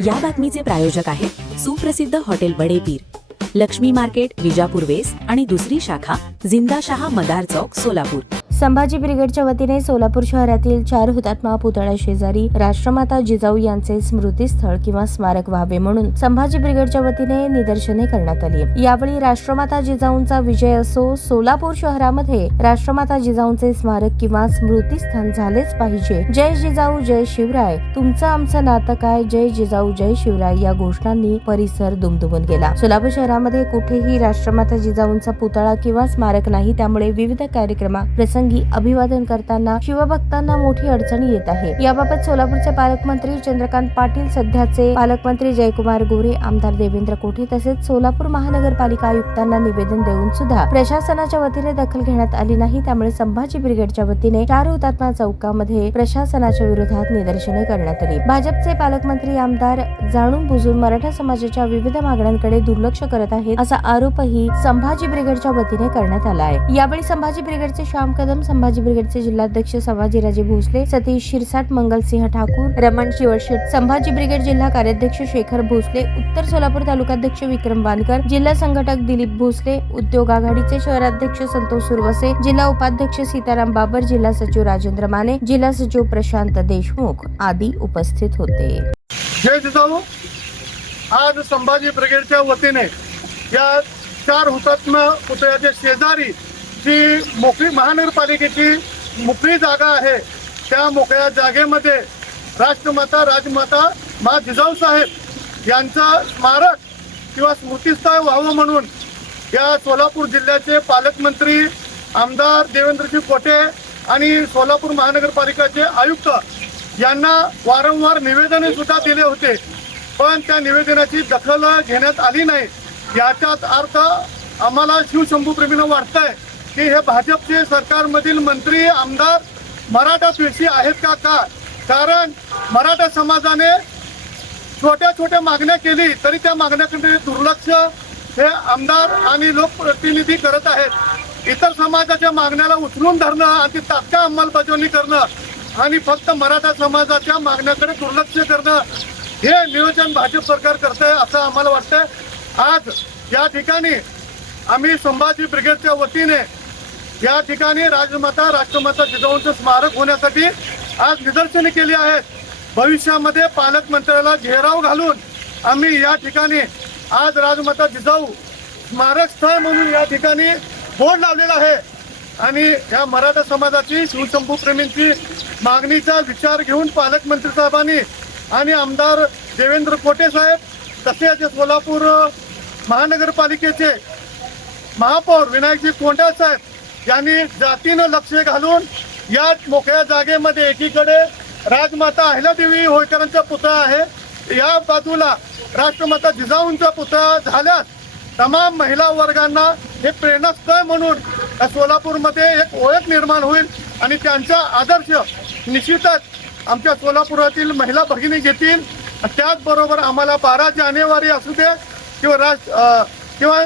या बातमीचे प्रायोजक आहेत सुप्रसिद्ध hotel Badepir, Laxmi market, Vijapur west आणि दुसरी शाखा जिंदाशहा मदार चौक, सोलापूर. संभाजी ब्रिगेडच्या वतीने सोलापूर शहरातील 4 हुतात्मा पुतळ्या शेजारी राष्ट्रमाता जिजाऊ यांचे स्मृतीस्थळ किंवा स्मारक व्हावे म्हणून संभाजी ब्रिगेडच्या वतीने निदर्शने करण्यात आली. यावेळी राष्ट्रमाता जिजाऊंचा विजय असो, सोलापूर शहरामध्ये राष्ट्रमाता जिजाऊंचे स्मारक किंवा स्मृतीस्थान झालेच पाहिजे. जय जिजाऊ, जय शिवराय, तुमचं आमचं नातं काय, जय जिजाऊ, जय शिवराय या घोषणांनी परिसर दुमदुमून गेला. सोलापूर शहरामध्ये कुठेही राष्ट्रमाता जिजाऊंचा पुतळा किंवा स्मारक नाही, त्यामुळे विविध कार्यक्रमाप्रसंगी अभिवादन करताना शिवभक्तांना मोठी अडचणी येत आहे. याबाबत सोलापूरचे पालकमंत्री चंद्रकांत पाटील, सध्याचे पालकमंत्री जयकुमार गोरे, आमदार देवेंद्र कोठे तसेच सोलापूर महानगरपालिका आयुक्तांना निवेदन देऊन सुद्धा प्रशासनाच्या वतीने दखल घेण्यात आली नाही. त्यामुळे संभाजी ब्रिगेडच्या वतीने 4 हुतात्मा चौकामध्ये प्रशासनाच्या विरोधात निदर्शने करण्यात आली. भाजपचे पालकमंत्री आमदार जाणून बुजून मराठा समाजाच्या विविध मागण्यांकडे दुर्लक्ष करत आहेत असा आरोपही संभाजी ब्रिगेडच्या वतीने करण्यात आला आहे. यावेळी संभाजी ब्रिगेडचे श्याम कदम, संभाजी ब्रिगेडचे जिल्हाध्यक्ष संभाजीराजे भोसले, सतीश शिरसाट, मंगलसिंह ठाकूर, रमण शिवशेठ, संभाजी ब्रिगेड जिल्हा कार्याध्यक्ष शेखर भोसले, उत्तर सोलापूर तालुकाध्यक्ष विक्रम वानकर, जिल्हा संघटक दिलीप भोसले, उद्योग आघाडीचे शहराध्यक्ष संतोष सुरवसे, जिल्हा उपाध्यक्ष सीताराम बाबर, जिल्हा सचिव राजेंद्र माने, जिल्हा सचिव प्रशांत देशमुख आदी उपस्थित होते. जय जिजाऊ. आज संभाजी ब्रिगेडच्या वतीने या 4 हुतात्मा पुतळ्याच्या शेजारी जी मोकळी महानगरपालिकेची मोकळी जागा आहे, त्या मोकळ्या जागेमध्ये राष्ट्रमाता राजमाता मा जिजाऊ साहेब यांचं स्मारक किंवा स्मृतीस्थळ व्हावं म्हणून या सोलापूर जिल्ह्याचे पालकमंत्री आमदार देवेंद्रजी कोठे आणि सोलापूर महानगरपालिकेचे आयुक्त यांना वारंवार निवेदने सुद्धा दिले होते, पण त्या निवेदनाची दखल घेण्यात आली नाही. याचाच अर्थ आम्हाला शिवशंभूप्रेमींना वाटतंय की हे भाजपचे सरकारमधील मंत्री आमदार मराठा द्वेषी आहेत का? कारण मराठा समाजाने छोट्या छोट्या मागण्या केली तरी त्या मागण्याकडे दुर्लक्ष हे आमदार आणि लोकप्रतिनिधी करत आहेत. इतर समाजाच्या मागण्याला उचलून धरणं आणि ती तात्काळ अंमलबजावणी करणं आणि फक्त मराठा समाजाच्या मागण्याकडे दुर्लक्ष करणं हे नियोजन भाजप सरकार करतंय असं आम्हाला वाटतंय. आज या ठिकाणी आम्ही संभाजी ब्रिगेडच्या वतीने या ठिकाणी राष्ट्रमाता जिजाऊंचं स्मारक होण्यासाठी आज निदर्शने केली आहेत. भविष्यामध्ये पालकमंत्र्याला घेराव घालून आम्ही या ठिकाणी आज राजमाता जिजाऊ स्मारक स्थळ म्हणून या ठिकाणी बोर्ड लावलेला आहे आणि या मराठा समाजाची शिवशंभूप्रेमींची मागणीचा विचार घेऊन पालकमंत्री साहेबांनी आणि आमदार देवेंद्र कोठे साहेब तसेच सोलापूर महानगरपालिकेचे महापौर विनायकजी कोंडा साहेब यांनी जातीनं लक्ष घालून या मोकळ्या जागेमध्ये एकीकडे राजमाता अहिल्यादेवी होळकरांचा पुतळा आहे, या बाजूला राष्ट्रमाता जिजाऊंचा पुतळा झाल्यास तमाम महिला वर्गांना हे प्रेरणास्थळ म्हणून सोलापूरमध्ये एक ओळख निर्माण होईल आणि त्यांचा आदर्श निश्चितच आमच्या सोलापुरातील महिला भगिनी घेतील. त्याचबरोबर आम्हाला 12 जानेवारी असू दे किंवा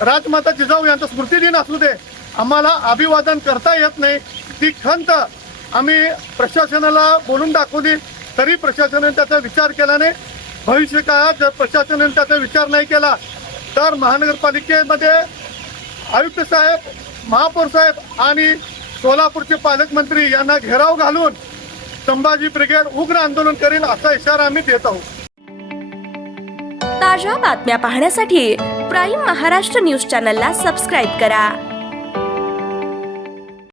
राजमाता जिजाऊ यांचा स्मृतिदिन असू दे, आम्हाला अभिवादन करता येत नाही. ती खंत आम्ही प्रशासनाला बोलून दाखवली तरी प्रशासनाने त्याचा विचार केला नाही. भविष्य काळात जर प्रशासनाने त्याचा विचार नाही केला तर महानगरपालिकेमध्ये आयुक्त साहेब, महापौर साहेब आणि सोलापूरचे पालकमंत्री यांना घेराव घालून संभाजी ब्रिगेड उग्र आंदोलन करेल असा इशारा आम्ही देत आहोत. ताज्या बातम्या पाहण्यासाठी प्राईम महाराष्ट्र न्यूज चॅनलला सबस्क्राईब करा.